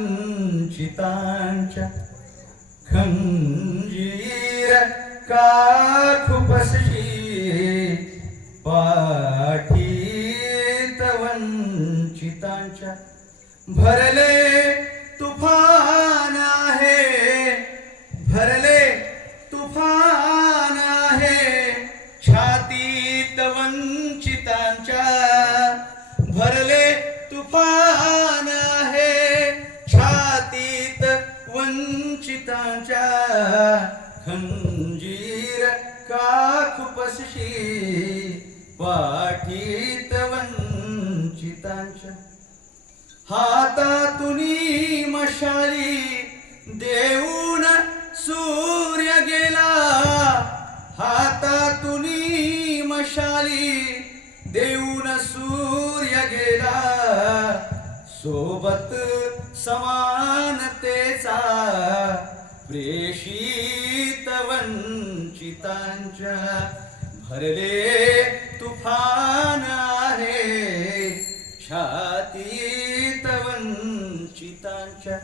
वञ्चिताञ्च खंजीर का पाठीत वंचितांच्या भरले तुफान आहे भरले तुफान आहे. छातीत वंचितांच्या वंचितांच्या खंजीर का खुपसशी पाठीत वंचितांच्या हातातुनी मशाली देऊन सूर्य गेला. हातातुनी मशाली देऊन सूर्य सोबत समानतेचा प्रेषित वंचितांच्या भरले तुफान आहे छातीत वंचितांच्या